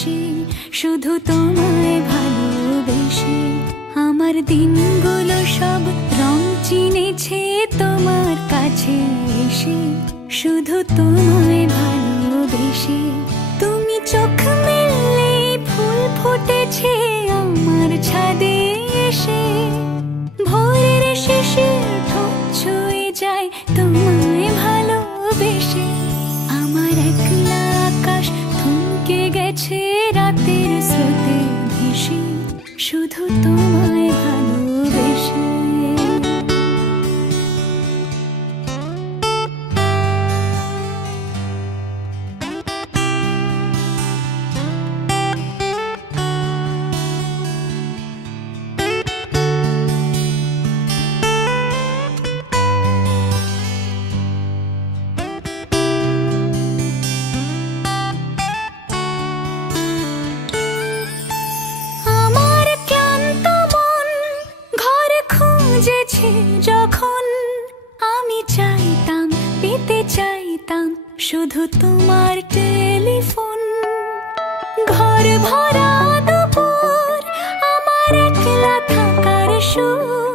এসে শুধু তোমায় ভালোবেসে আমার দিনগুলো সব রং চিনেছে তোমার কাছে এসে শুধু তোমায় ভালোবেসে তুমি চোখ মেললে ফুল ফুটেছে আমার ছাদে এসে ভোরের শিশির ঠোঁট ছুঁয়ে যায় তোমায় ভালোবেসে আমার একলা আকাশ থমকে গেছে রাতের স্রোতে ভেসে শুধু তোমায় ভালোবেসে যখন আমি চাইতাম পেতে চাইতাম শুধু তোমার টেলিফোন ঘর ভরা দুপুর আমার একলা থাকার সুর